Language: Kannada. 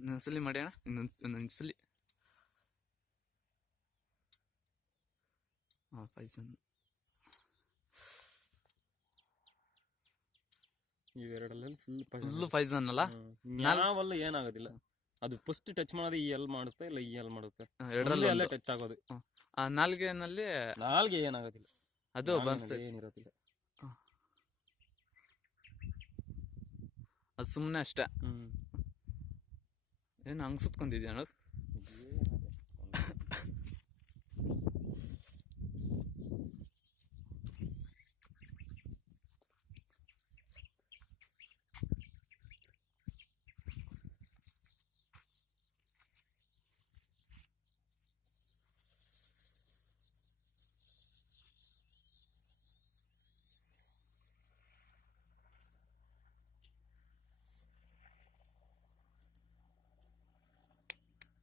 ಇನ್ನೊಂದ್ಸಲಿ ಮಾಡಿ ಅಣ್ಣ, ಇನ್ನೊಂದ್ಸಲಿ. ಪಾಯ್ಸನ್. ಇವೆರಡಲ್ಲಿ ಫುಲ್ ಪಾಯ್ಸನ್ ಅಲ್ಲ. ನಾವಲ್ಲ ಏನಾಗೋದಿಲ್ಲ, ಅದು ಫಸ್ಟ್ ಟಚ್ ಮಾಡೋದು ಈ ಎಲ್ ಮಾಡುತ್ತೆ ಇಲ್ಲ ಈ ಎಲ್ ಮಾಡುತ್ತೆ, ಎರಡರಲ್ಲಿ ಅಲ್ಲೇ ಟಚ್ ಆಗೋದು. ನಾಲ್ಗೆನಲ್ಲಿ ನಾಲ್ಗೆ ಏನಾಗೋದಿಲ್ಲ, ಅದು ಬರ್ತದೆ, ಏನಿರೋದಿಲ್ಲ, ಅದು ಸುಮ್ಮನೆ ಅಷ್ಟೇ. ಏನು ಹಂಗೆ ಸುತ್ಕೊಂಡಿದ್ಯಾ ಅಣ್ಣ?